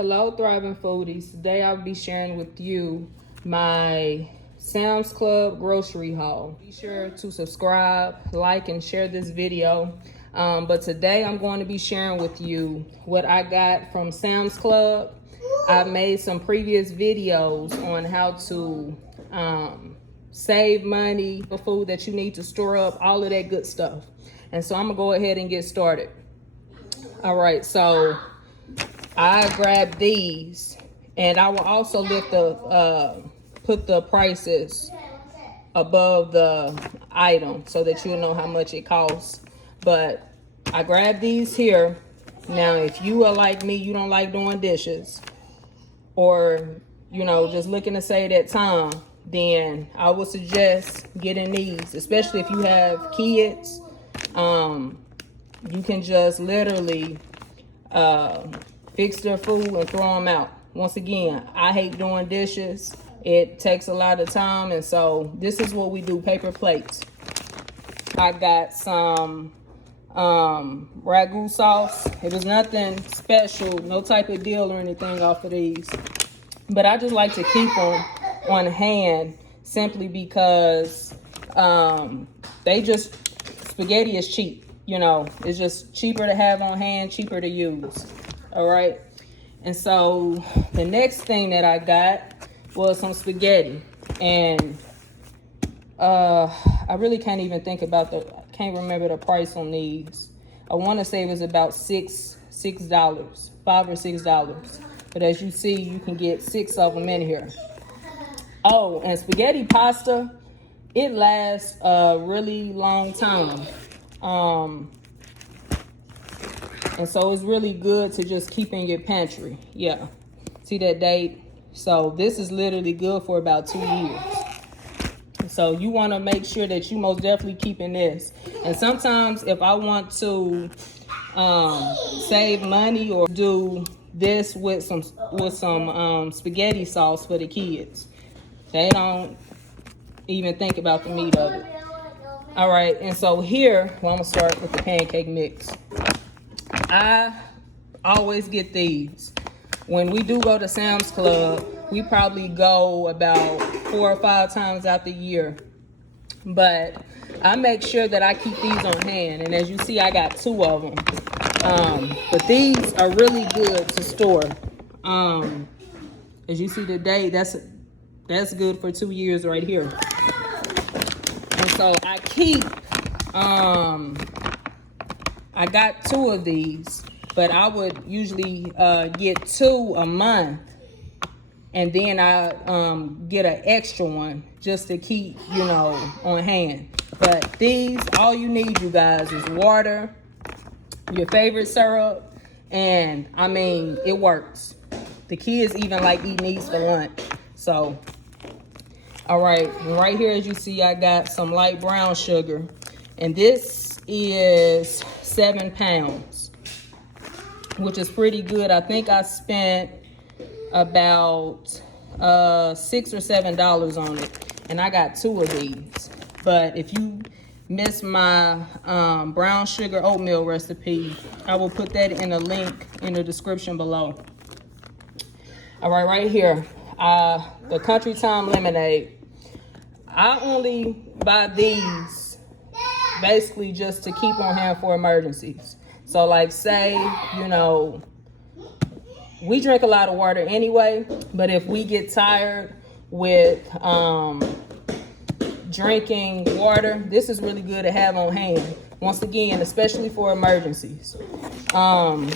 Hello, thriving foodies. Today I'll be sharing with you my Sam's Club grocery haul. Be sure to subscribe, like, and share this video. But today I'm going to be sharing with you what I got from Sam's Club. I've made some previous videos on how to save money for food that you need to store up, all of that good stuff. And so I'm gonna go ahead and get started. All right, so I grabbed these, and I will also lift the put the prices above the item so that you'll know how much it costs. But I grabbed these here. Now, if you are like me, you don't like doing dishes, or just looking to save that time, then I would suggest getting these, especially if you have kids. You can just literally fix their food and throw them out. Once again, I hate doing dishes. It takes a lot of time, and so this is what we do: paper plates. I got some Ragoon Sauce. It was nothing special, no type of deal or anything off of these, but I just like to keep them on hand simply because spaghetti is cheap. It's just cheaper to have on hand, cheaper to use. All right. And so the next thing that I got was some spaghetti, and I really can't even think about can't remember the price on these. I want to say it was about $5 or $6. But as you see, you can get 6 of them in here. Oh, and spaghetti pasta, it lasts a really long time. And so it's really good to just keep in your pantry. Yeah, see that date? So this is literally good for about 2 years. So you want to make sure that you most definitely keeping this. And sometimes if I want to save money or do this with some spaghetti sauce for the kids, they don't even think about the meat of it. All right, and so here, I'm gonna start with the pancake mix. I always get these. When we do go to Sam's Club, we probably go about 4 or 5 times out the year. But I make sure that I keep these on hand. And as you see, I got 2 of them. But these are really good to store. As you see today, that's good for 2 years right here. And so I keep, I got 2 of these, but I would usually get 2 a month, and then I get an extra one just to keep, on hand. But these, all you need, you guys, is water, your favorite syrup, and I mean, it works. The kids even like eating these for lunch. So, all right, and right here, as you see, I got some light brown sugar, and this is 7 pounds, which is pretty good. I think I spent about $6 or $7 on it, and I got 2 of these. But if you miss my brown sugar oatmeal recipe, I will put that in a link in the description below. All right, right here, the Country Time lemonade. I only buy these basically just to keep on hand for emergencies. So like, say, we drink a lot of water anyway, but if we get tired with drinking water, this is really good to have on hand. Once again, especially for emergencies. And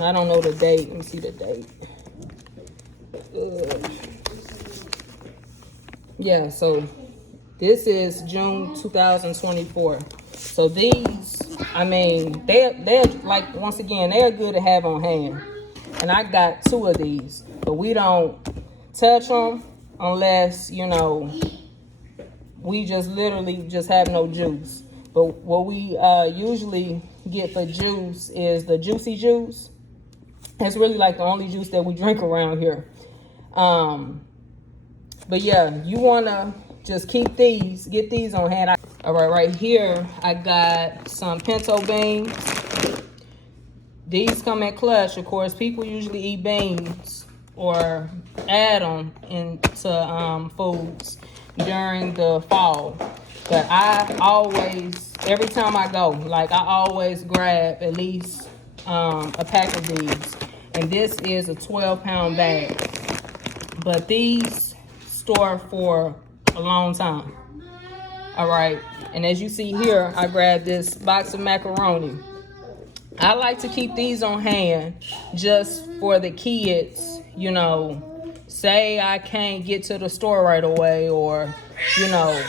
I don't know the date. Let me see the date. Yeah, so this is June 2024. So these, I mean, they're like, once again, they're good to have on hand. And I got 2 of these, but we don't touch them unless, we just literally just have no juice. But what we usually get for juice is the juicy juice. It's really like the only juice that we drink around here. But yeah, you want to just keep these, get these on hand. All right, right here, I got some Pinto Beans. These come in clutch. Of course, people usually eat beans or add them into foods during the fall. But I always, every time I go, like I always grab at least a pack of these. And this is a 12-pound bag. But these store for a long time. All right. And as you see here, I grabbed this box of macaroni. I like to keep these on hand just for the kids, you know, say I can't get to the store right away, or, you know,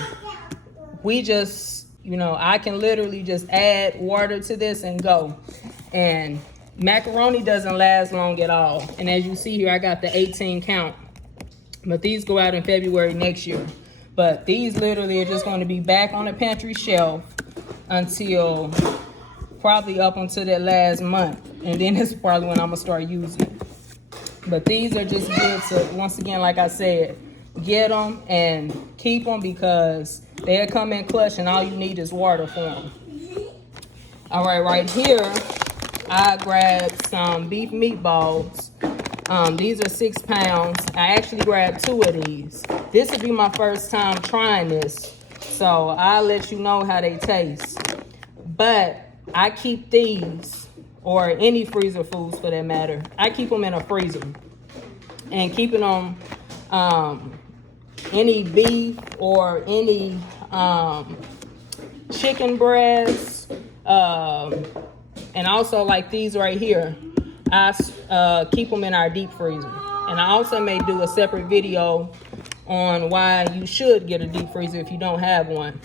we just, you know, I can literally just add water to this and go. And macaroni doesn't last long at all. And as you see here, I got the 18 count, but these go out in February next year. But these literally are just going to be back on the pantry shelf until probably up until that last month, and then it's probably when I'm gonna start using it. But these are just good to, once again, like I said, get them and keep them because they'll come in clutch and all you need is water for them. All right, right here, I grabbed some beef meatballs. These are 6 pounds. I actually grabbed 2 of these. This will be my first time trying this, so I'll let you know how they taste. But I keep these, or any freezer foods for that matter, I keep them in a freezer. And keeping them, any beef or any chicken breasts, and also like these right here, I keep them in our deep freezer. And I also may do a separate video on why you should get a deep freezer if you don't have one.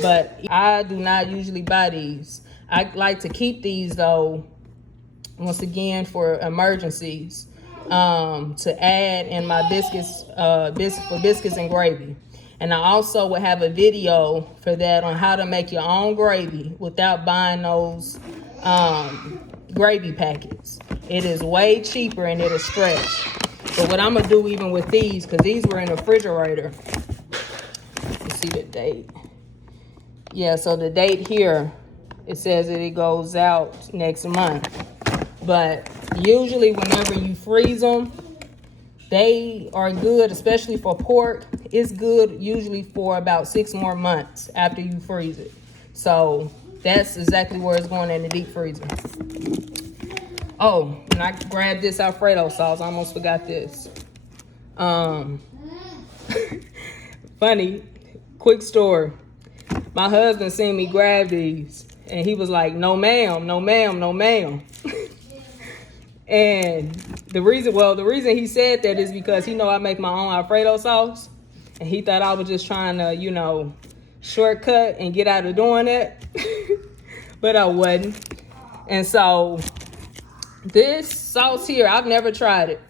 But I do not usually buy these. I like to keep these though, once again, for emergencies, to add in my biscuits, for biscuits and gravy. And I also will have a video for that on how to make your own gravy without buying those gravy packets. It is way cheaper and it'll stretch. But what I'm gonna do even with these, because these were in the refrigerator. Let's see the date. Yeah, so the date here, it says that it goes out next month. But usually whenever you freeze them, they are good, especially for pork. It's good usually for about 6 more months after you freeze it. So that's exactly where it's going, in the deep freezer. Oh, and I grabbed this Alfredo sauce. I almost forgot this. Funny, quick story. My husband seen me grab these, and he was like, "No ma'am, no ma'am, no ma'am." And the reason he said that is because he know I make my own Alfredo sauce, and he thought I was just trying to, you know, shortcut and get out of doing that. But I wasn't. And so this sauce here, I've never tried it,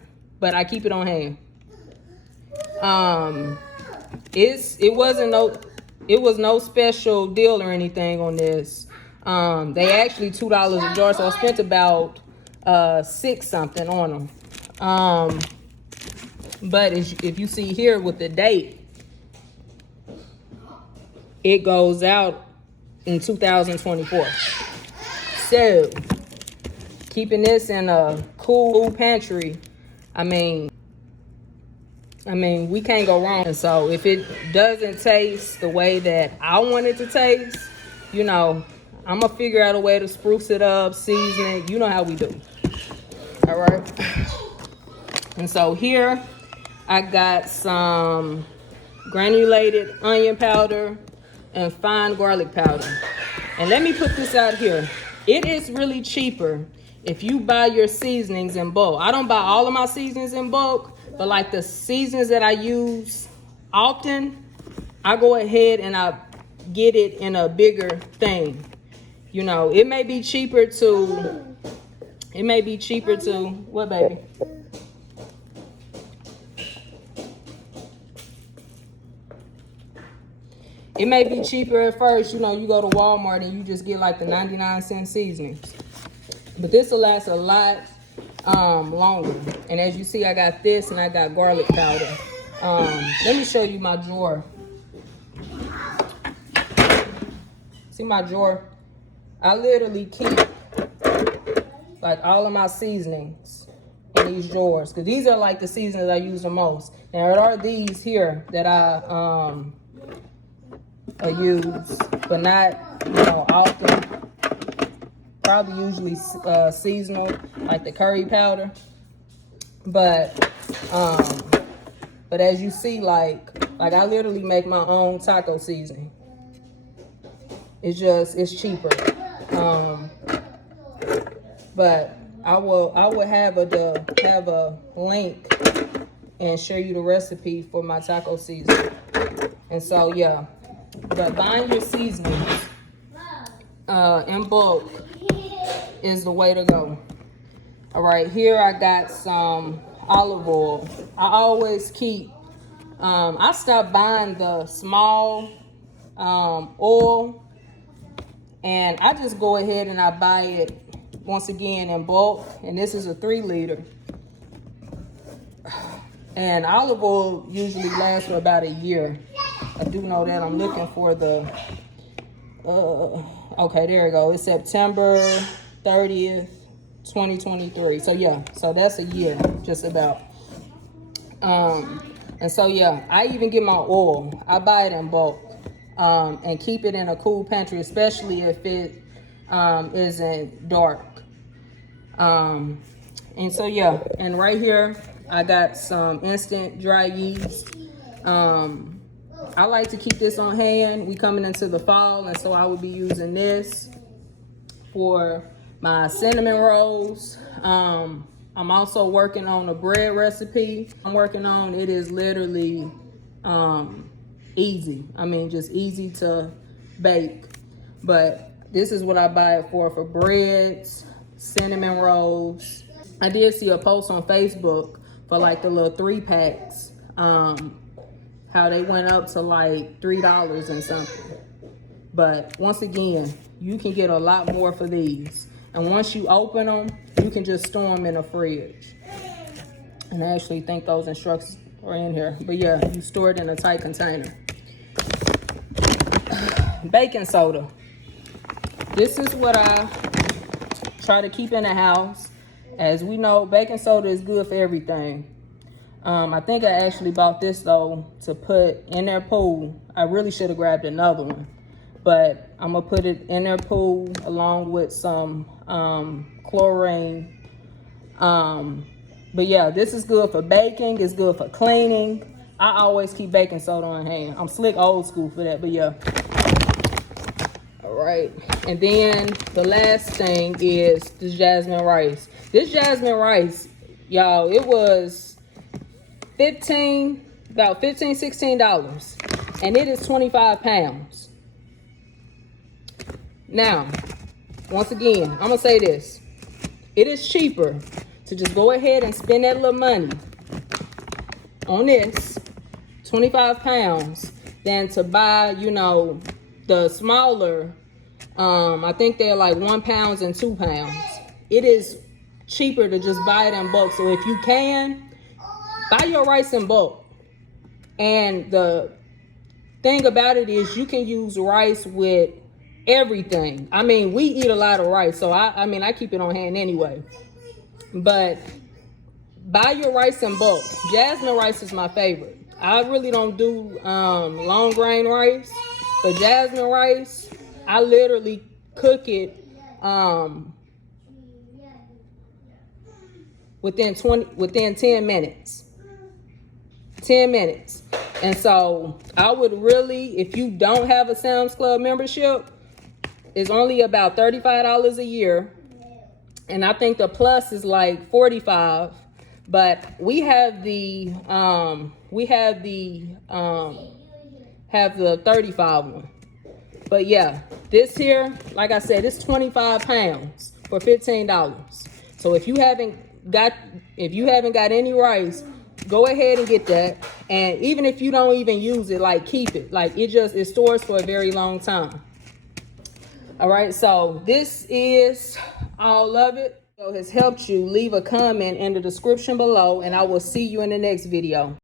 but I keep it on hand. It was no special deal or anything on this. They actually $2 a jar, so I spent about $6 something on them. But if you see here with the date, it goes out in 2024. So keeping this in a cool pantry, I mean, we can't go wrong. And so if it doesn't taste the way that I want it to taste, you know, I'm gonna figure out a way to spruce it up, season it. You know how we do. All right. And so here I got some granulated onion powder and fine garlic powder. And let me put this out here. It is really cheaper if you buy your seasonings in bulk. I don't buy all of my seasonings in bulk, but like the seasonings that I use often, I go ahead and I get it in a bigger thing. You know, it may be cheaper to, what, baby? It may be cheaper at first, you know, you go to Walmart and you just get like the 99-cent seasonings. But this will last a lot longer. And as you see, I got this and I got garlic powder. Let me show you my drawer. See my drawer? I literally keep like all of my seasonings in these drawers, because these are like the seasonings I use the most. Now there are these here that I use, but not, you know, often. Probably usually seasonal, like the curry powder. But as you see, like I literally make my own taco seasoning. It's cheaper. But I will have a link and share you the recipe for my taco seasoning. And so yeah, but buying your seasonings in bulk is the way to go. All right, here I got some olive oil. I always keep I stopped buying the small oil, and I just go ahead and I buy it once again in bulk. And this is a 3 liter. And olive oil usually lasts for about a year. I do know that. I'm looking for the okay, there we go. It's September 30th, 2023. So yeah, so that's a year, just about. And so yeah, I even get my oil. I buy it in bulk, and keep it in a cool pantry, especially if it isn't dark. And so yeah, and right here I got some instant dry yeast. I like to keep this on hand. We coming into the fall, and so I will be using this for my cinnamon rolls. I'm also working on a bread recipe. It is literally easy. I mean, just easy to bake. But this is what I buy it for breads, cinnamon rolls. I did see a post on Facebook for like the little 3-packs. How they went up to like $3 and something. But once again, you can get a lot more for these. And once you open them, you can just store them in a fridge. And I actually think those instructions are in here. But yeah, you store it in a tight container. Baking soda. This is what I try to keep in the house. As we know, baking soda is good for everything. I think I actually bought this though to put in their pool. I really should have grabbed another one, but I'm gonna put it in their pool along with some chlorine. But yeah, this is good for baking. It's good for cleaning. I always keep baking soda on hand. I'm slick old school for that, but yeah. All right, and then the last thing is the Jasmine Rice. This Jasmine Rice, y'all, it was about $16, and it is 25 pounds. Now, once again, I'm gonna say this. It is cheaper to just go ahead and spend that little money on this, 25 pounds, than to buy, you know, the smaller, I think they're like 1 pound and 2 pounds. It is cheaper to just buy it in bulk. So if you can, buy your rice in bulk. And the thing about it is you can use rice with everything. I mean, we eat a lot of rice, so I mean, I keep it on hand anyway. But buy your rice in bulk. Jasmine rice is my favorite. I really don't do long grain rice, but jasmine rice, I literally cook it within 10 minutes. 10 minutes. And so I would really, if you don't have a Sam's Club membership, it's only about $35 a year. And I think the plus is like $45. But we have the 35 one. But yeah, this here, like I said, it's 25 pounds for $15. So if you haven't got any rice, go ahead and get that. And even if you don't even use it, like, keep it. Like, it stores for a very long time. All right, so this is all of it. So has helped you, leave a comment in the description below, and I will see you in the next video.